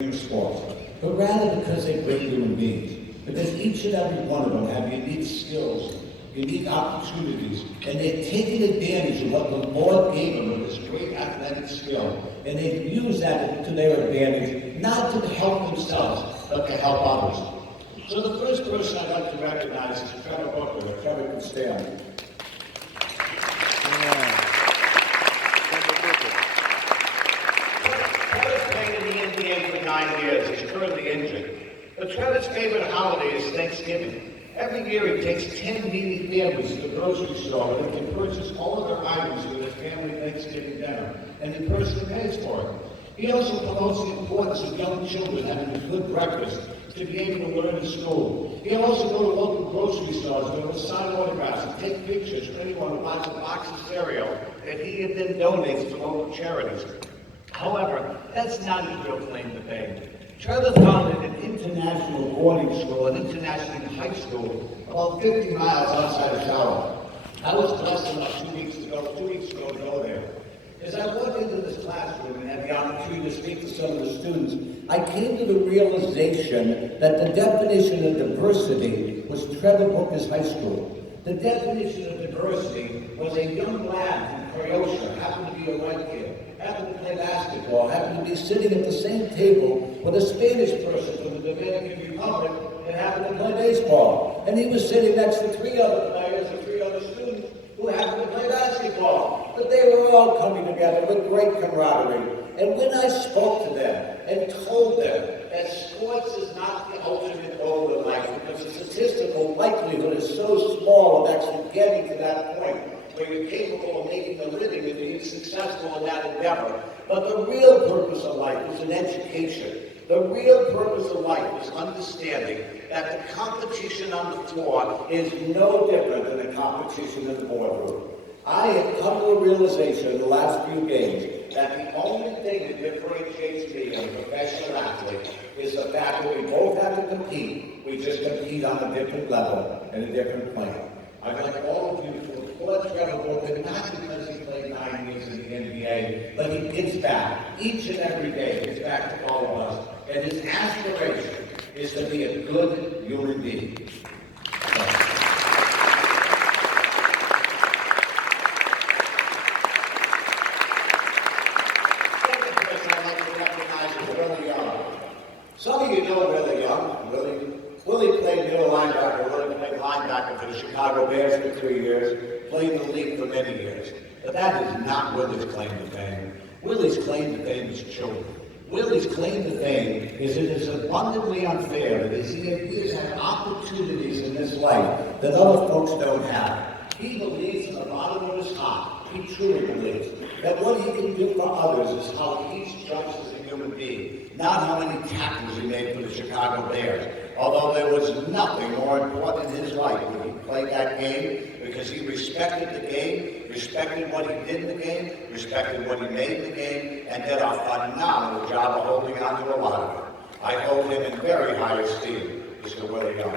sports, but rather because they're great human beings. Because each and every one of them have unique skills, unique opportunities, and they've taken advantage of what the Lord gave them with this great athletic skill, and they've used that to their advantage, not to help themselves, but to help others. So the first person I'd like to recognize is Trevor Booker. If Trevor can stand. Trevor's played in the NBA for 9 years. He's currently injured. But Trevor's favorite holiday is Thanksgiving. Every year he takes 10 needy families to the grocery store where they can purchase all of their items for their family Thanksgiving dinner, and he personally pays for it. He also promotes the importance of young children having a good breakfast to be able to learn in school. He'll also go to local grocery stores where he'll sign autographs and take pictures for anyone who buys a box of cereal that he then donates to local charities. However, that's not his real claim to fame. Trevor founded an international boarding school, an international high school, about 50 miles outside of Charlotte. I was blessed enough 2 weeks ago to go there. As I walked into this classroom and had the opportunity to speak to some of the students, I came to the realization that the definition of diversity was Trevor Booker's high school. The definition of diversity was a young lad from Croatia, happened to be a white kid, happened to play basketball, happened to be sitting at the same table with a Spanish person from the Dominican Republic that happened to play baseball. And he was sitting next to 3 other players and 3 other students who happened to play basketball. But they were all coming together with great camaraderie. And when I spoke to them and told them that sports is not the ultimate goal in life, because the statistical likelihood is so small of actually getting to that point where you're capable of making a living and being successful in that endeavor. But the real purpose of life is an education. The real purpose of life is understanding that the competition on the floor is no different than the competition in the boardroom. I have come to a realization in the last few games that the only thing that differentiates me as a professional athlete is the fact that we both have to compete. We just compete on a different level and a different plane. I'd like all of you to applaud Trevor Booker, not because he played 9 years in the NBA, but he gives back each and every day, gives back to all of us. And his aspiration is to be a good human being. Second person I'd like to recognize is Willie Young. Some of you know Willie Young. Willie played middle linebacker. Willie played linebacker for the Chicago Bears for 3 years, played in the league for many years. But that is not Willie's claim to fame. Willie's claim to fame is children. Willie's claim to fame is it is abundantly unfair that he has had opportunities in this life that other folks don't have. He believes in the bottom of his heart, he truly believes, that what he can do for others is how he's judged as a human being, not how many tackles he made for the Chicago Bears. Although there was nothing more important in his life when he played that game, because he respected the game, respected what he did in the game, respected what he made in the game, and did a phenomenal job of holding on to a lot of it. I hold him in very high esteem, Mr. Willie Young.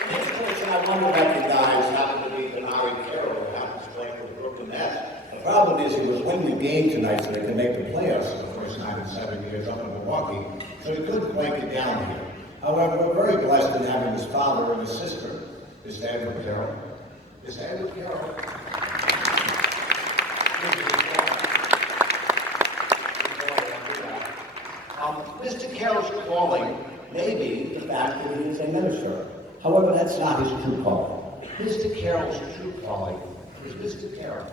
The next person I want to recognize happened to be Denari Carroll, who happens to play for the Brooklyn Nets. The problem is he was winning the game tonight so they could make the playoffs for the first time in 7 years up in Milwaukee, so he couldn't break it down here. However, we're very blessed in having his father and his sister, Mr. Edward Carroll. Mr. Edward Carroll. Mr. Carroll's calling may be the fact that he is a minister. However, that's not his true calling. Mr. Carroll's true calling is Mr. Carroll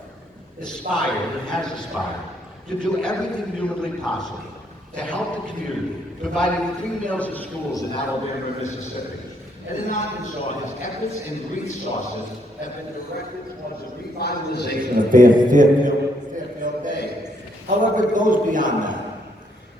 aspired and has aspired to do everything humanly possible to help the community, providing free meals at schools in Alabama and Mississippi. And in Arkansas, his efforts and resources have been directed towards the revitalization of Fairfield Bay. However, it goes beyond that.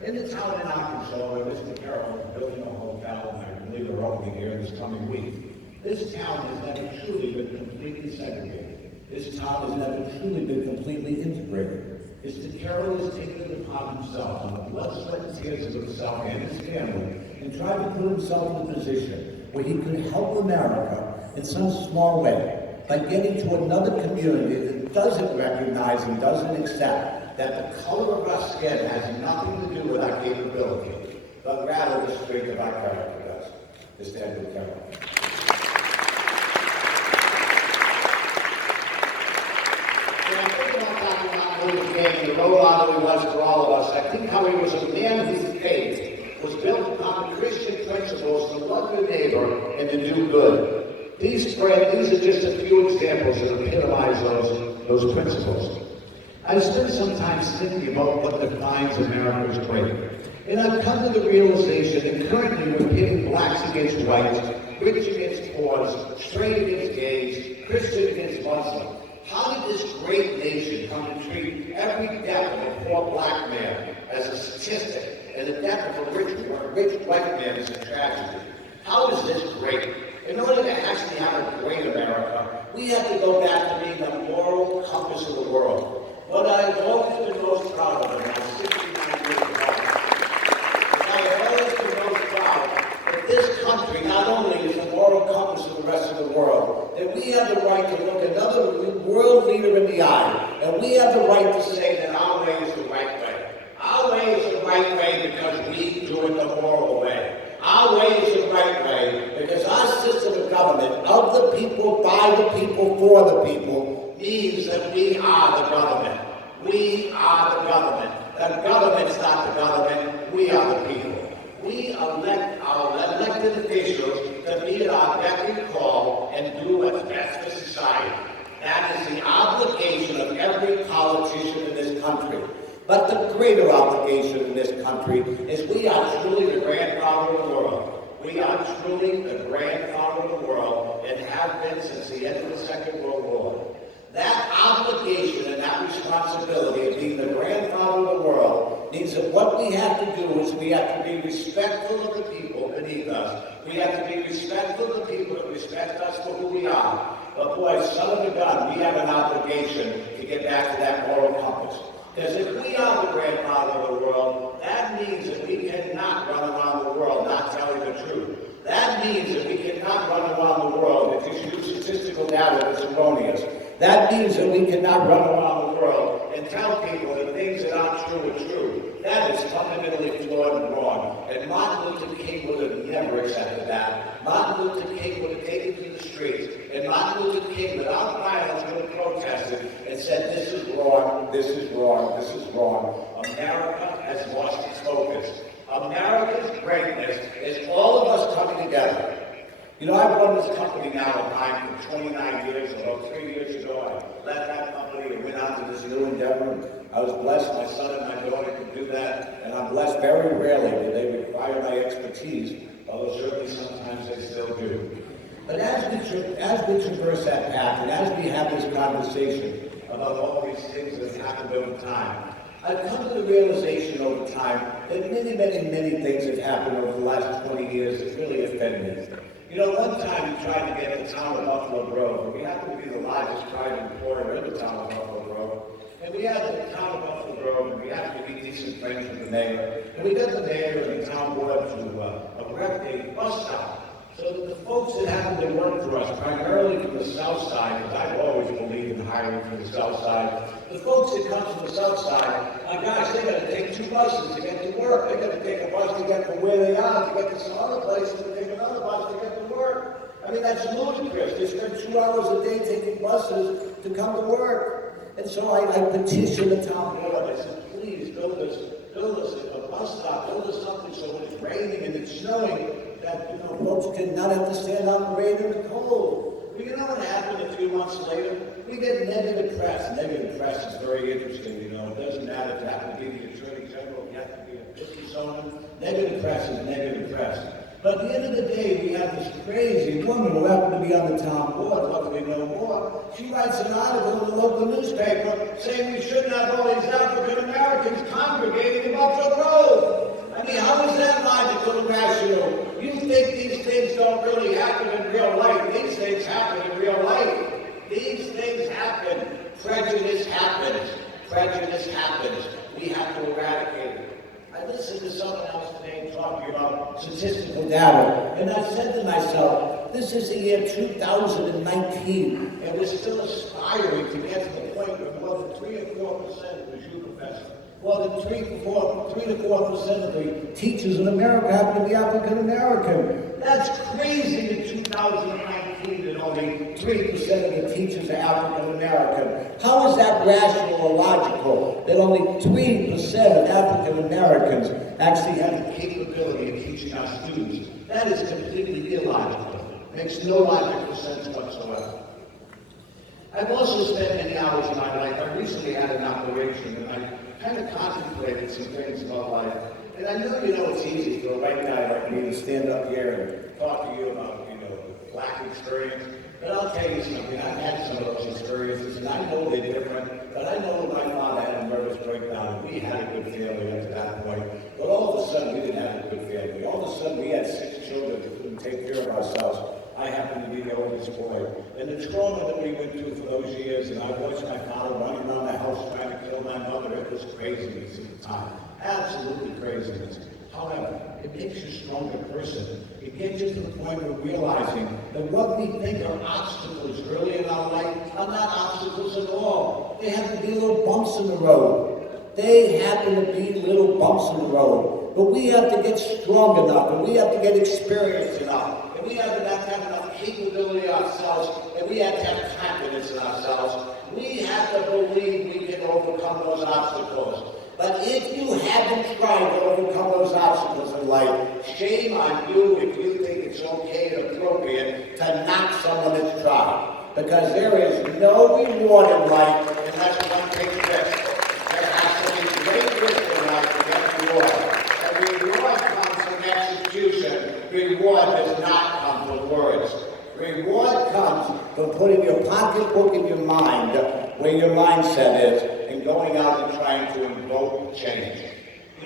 In the town in Arkansas, where Mr. Carroll is building a hotel, and I believe we're opening here this coming week, this town has never truly been completely segregated. This town has never truly been completely integrated. Mr. Carroll has taken it upon himself, on the blood, sweat, and tears of himself and his family, and tried to put himself in a position where he could help America in some small way by getting to another community that doesn't recognize and doesn't accept that the color of our skin has nothing to do with our capability, but rather the strength of our character does. This stand with Carol. When I think about Dr. Martin Luther King, the role model he was for all of us, I think how he was a man whose faith was built upon Christian principles to love your neighbor and to do good. These are just a few examples that epitomize those principles. I've spent some time thinking about what defines America's great. And I've come to the realization that currently we're pitting blacks against whites, rich against poor, straight against gays, Christian against Muslim. How did this great nation come to treat every death of a poor black man as a statistic and the death of a rich white man as a tragedy? How is this great? In order to actually have a great America, we have to go back to being the moral compass of the world. What I've always been most proud of, and I'm 69 years old, I have always been most proud that this country not only is the moral compass of the rest of the world, that we have the right to look another world leader in the eye, and we have the right to say that our way is the right way. Our way is the right way because we do it the moral way. Our way is the right way because our system of government, of the people, by the people, for the people, means that we are the government. We are the government. The government's not the government. We are the people. We elect our elected officials to be at our beck and call and do what's best for society. That is the obligation of every politician in this country. But the greater obligation in this country is we are truly the grandfather of the world. We are truly the grandfather of the world and have been since the end of the Second World War. That obligation and that responsibility of being the grandfather of the world means that what we have to do is we have to be respectful of the people beneath us. We have to be respectful of the people that respect us for who we are. But boy, son of a gun, we have an obligation to get back to that moral compass. Because if we are the grandfather of the world, that means that we cannot run around the world not telling the truth. That means that we cannot run around the world and just use statistical data that's erroneous. That means that we cannot run around the world and tell people that things that aren't true are true. That is fundamentally flawed and wrong. And Martin Luther King would have never accepted that. Martin Luther King would have taken to the streets. And Martin Luther King, without violence, would have protested and said, this is wrong, this is wrong, this is wrong. America has lost its focus. America's greatness is all of us coming together. You know, I've run this company now for 29 years. About 3 years ago, I left that company and went on to this new endeavor. And I was blessed. My son and my daughter could do that. And I'm blessed very rarely do they require my expertise, although certainly sometimes they still do. But as we traverse that path and as we have this conversation about all these things that have happened over time, I've come to the realization over time that many, many, many things have happened over the last 20 years that really offend me. You know, one time we tried to get the town of Buffalo Grove, and we happen to be the largest private employer in the town of Buffalo Grove. And we had the town of Buffalo Grove, and we happened to be decent friends with the mayor. And we got the mayor and the town board to erect a bus stop. So that the folks that happen to work for us, primarily from the south side, because I've always believed in hiring from the south side, the folks that come from the south side, guys, they got to take 2 buses to get to work. They got to take a bus to get from where they are to get to some other place, and take another bus to get to work. I mean, that's ludicrous. They spend 2 hours a day taking buses to come to work. And so I petitioned the town board. I said, please build us a bus stop, build us something so when it's raining and it's snowing, that folks did not have to stand out in the rain and the cold. But you know what happened a few months later? We get negative press. Negative press is very interesting, you know. It doesn't matter if you happen to be the Attorney General, you have to be a business owner. Negative press is negative press. But at the end of the day, we have this crazy woman who happened to be on the town board, luckily no more. She writes an article in the local newspaper saying we shouldn't have all these African Americans congregating in Buffalo Grove. I mean, how is that logical and rational? You think these things don't really happen in real life. These things happen in real life. These things happen. Prejudice happens. Prejudice happens. We have to eradicate it. I listened to someone else today talking about statistical data, and I said to myself, This is the year 2019, and we're still aspiring to get to the point where more than 3 or 4% of the Jew professors, more than 3 to 4% of the teachers in America happen to be African American. That's crazy in 2019 that only 3% of the teachers are African American. How is that rational or logical that only 3% of African Americans actually have the capability of teaching our students? That is completely illogical. Makes no logical sense whatsoever. I've also spent many hours in my life. I recently had an operation, and I kind of contemplated some things about life. And I know it's easy for a white guy like me to stand up here and talk to you about, Black experience. But I'll tell you something, I've had some of those experiences, and I know they're different, but I know my father had a nervous breakdown, and we had a good family up to that point. But all of a sudden, we didn't have a good family. All of a sudden, we had 6 children who couldn't take care of ourselves. I happened to be the oldest boy. And the trauma that we went through for those years, and I watched my father running around the house trying to kill my mother, it was craziness at the time. Absolutely craziness. However, it makes you a stronger person. It gets you to the point of realizing that what we think are obstacles early in our life are not obstacles at all. They happen to be little bumps in the road. They happen to be little bumps in the road. But we have to get strong enough, and we have to get experienced enough, and we have to have enough capability ourselves, and we have to have confidence in ourselves. We have to believe we can overcome those obstacles. But if you haven't tried to overcome those obstacles in life, shame on you if you think it's okay and appropriate to knock someone that's tried. Because there is no reward in life unless one takes risk. There has to be great risk in life to get reward. And reward comes from execution. Reward does not come from words. Reward comes from putting your pocketbook in your mind where your mindset is and going out and trying to invoke change.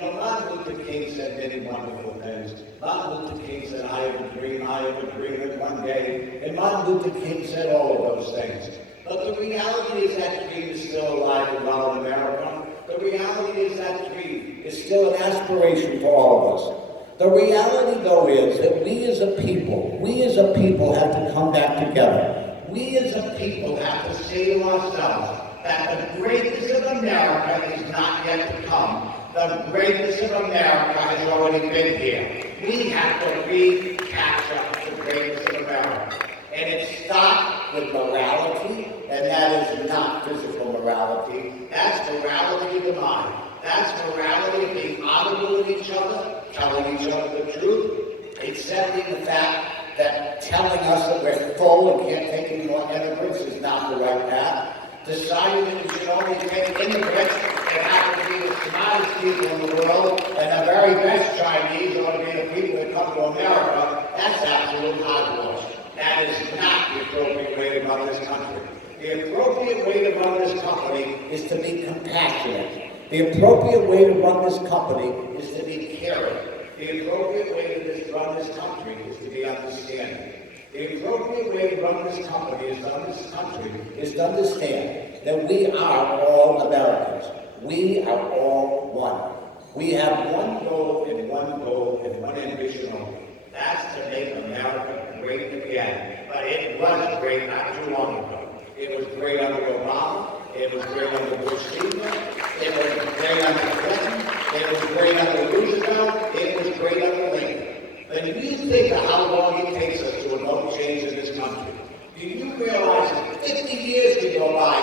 Martin Luther King said many wonderful things. Martin Luther King said, I have a dream that one day. And Martin Luther King said all of those things. But the reality is that dream is still alive and well in America. The reality is that dream is still an aspiration for all of us. The reality, though, is that we as a people have to come back together. We as a people have to say to ourselves that the greatness of America is not yet to come. The greatness of America has already been here. We have to recapture the greatness of America. And it starts with morality, and that is not physical morality. That's morality of the mind. That's morality of being honorable with each other, telling each other the truth, accepting the fact that telling us that we're full and can't take any more immigrants is not the right path. Deciding that we should only take immigrants that happen to be the smartest people in the world, and the very best Chinese ought to be the people that come to America, that's absolute hogwash. That is not the appropriate way to run this country. The appropriate way to run this company is to be compassionate. The appropriate way to run this company is to be caring. The appropriate way to run this country is to be understanding. The appropriate way to run this company is to understand that we are all Americans. We are all one. We have one goal and one ambition only. That's to make America great again. But it was great not too long ago. It was great under Obama. It was great under Bush Sr. It was great under Clinton. It was great under Roosevelt. It was great under Lincoln. But if you think of how long it takes us to evoke change in this country, do you realize that 50 years could go by,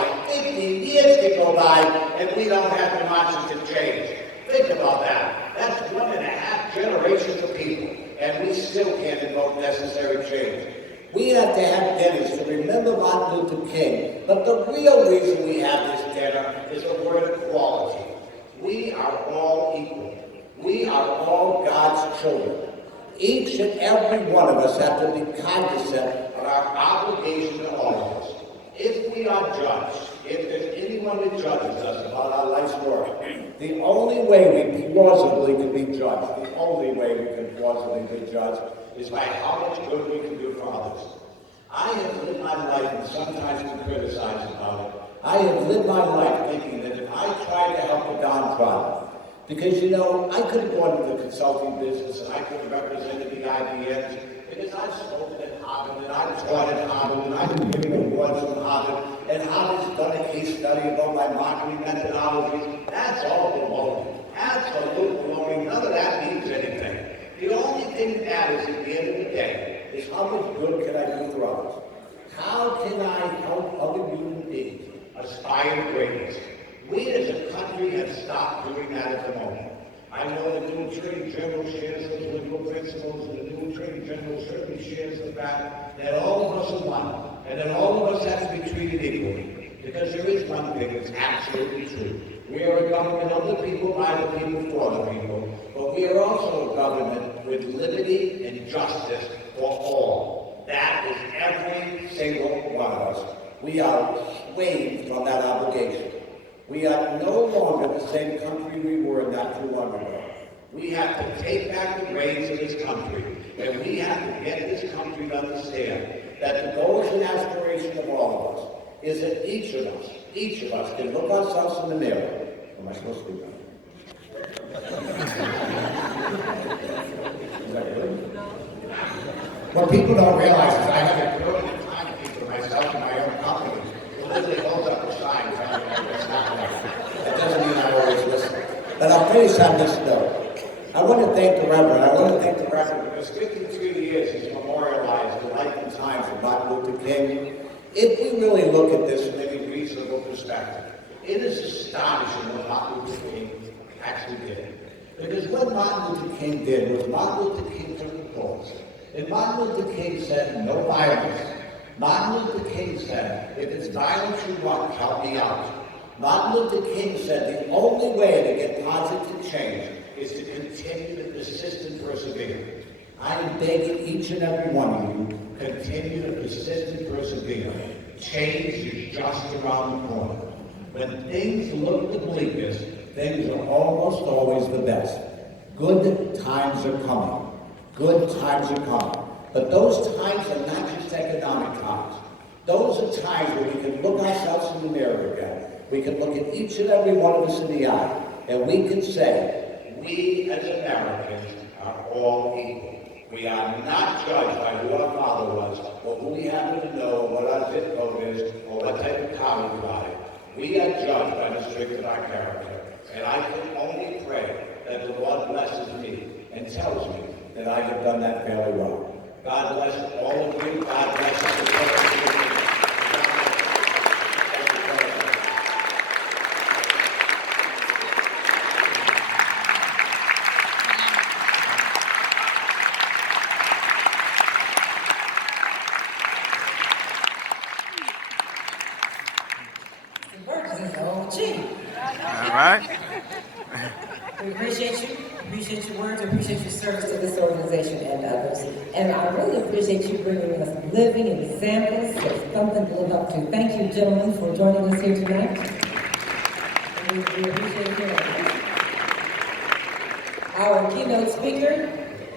and we don't have demonstrative change? Think about that. That's 1.5 generations of people, and we still can't evoke necessary change. We have to have dinners to remember Martin Luther King, but the real reason we have this dinner is a word equality. We are all equal. We are all God's children. Each and every one of us have to be cognizant of our obligation to all of us. If we are judged, if there's anyone that judges us about our life's work, the only way we plausibly can be judged, is by how much good we can do for others. I have lived my life, and sometimes been criticized about it. I have lived my life thinking that if I tried to help the downtrodden, because, I could have gone into the consulting business, and I could have represented the IBMs, because I've spoken at Harvard, and I've taught at Harvard, and I've been giving awards from Harvard, and Harvard's done a case study about my marketing methodology. That's all baloney. Absolute baloney. None of that means anything. The only thing that matters at the end of the day is how much good can I do for others? How can I help other human beings aspire to greatness? We as a country have stopped doing that at the moment. I know the new Attorney General shares those legal principles, and the new Attorney General certainly shares the fact that all of us are one, and that all of us have to be treated equally. Because there is one thing that's absolutely true. We are a government of the people, by the people, for the people, but we are also a government with liberty and justice for all. That is every single one of us. We are waived from that obligation. We are no longer the same country we were not too long ago. We have to take back the reins of this country, and we have to get this country to understand that the goals and aspiration of all of us is that each of us can look ourselves in the mirror. Am I supposed to be done? Is that good? What people don't realize is I have a brilliant timekeeper for myself and my own company who literally holds up the sign telling me what's not right. That doesn't mean I always listen. But I'll finish on this note. I want to thank the Reverend. Because 53 years he's memorialized the life and times of Martin Luther King. If we really look at this from any reasonable perspective, it is astonishing what Martin Luther King actually did. Because what Martin Luther King did was Martin Luther King took the pulse. And Martin Luther King said, no violence. Martin Luther King said, if it's violence you want, help me out. Martin Luther King said the only way to get positive change is to continue to persist and persevere. I am begging each and every one of you, continue to persist and persevere. Change is just around the corner. When things look the bleakest, things are almost always the best. Good times are coming. Good times are coming. But those times are not just economic times. Those are times where we can look ourselves in the mirror again. We can look at each and every one of us in the eye, and we can say, we as Americans are all equal. We are not judged by who our father was, or who we happen to know, or what our zip code is, or what type of car we drive. We are judged by the strength of our character. And I can only pray that the Lord blesses me and tells me that I have done that fairly well. God bless all of you. God bless us. All right. We appreciate you, appreciate your words, appreciate your service to this organization and others. And I really appreciate you bringing us living examples of something to live up to. Thank you, gentlemen, for joining us here tonight. And we appreciate you. Our keynote speaker,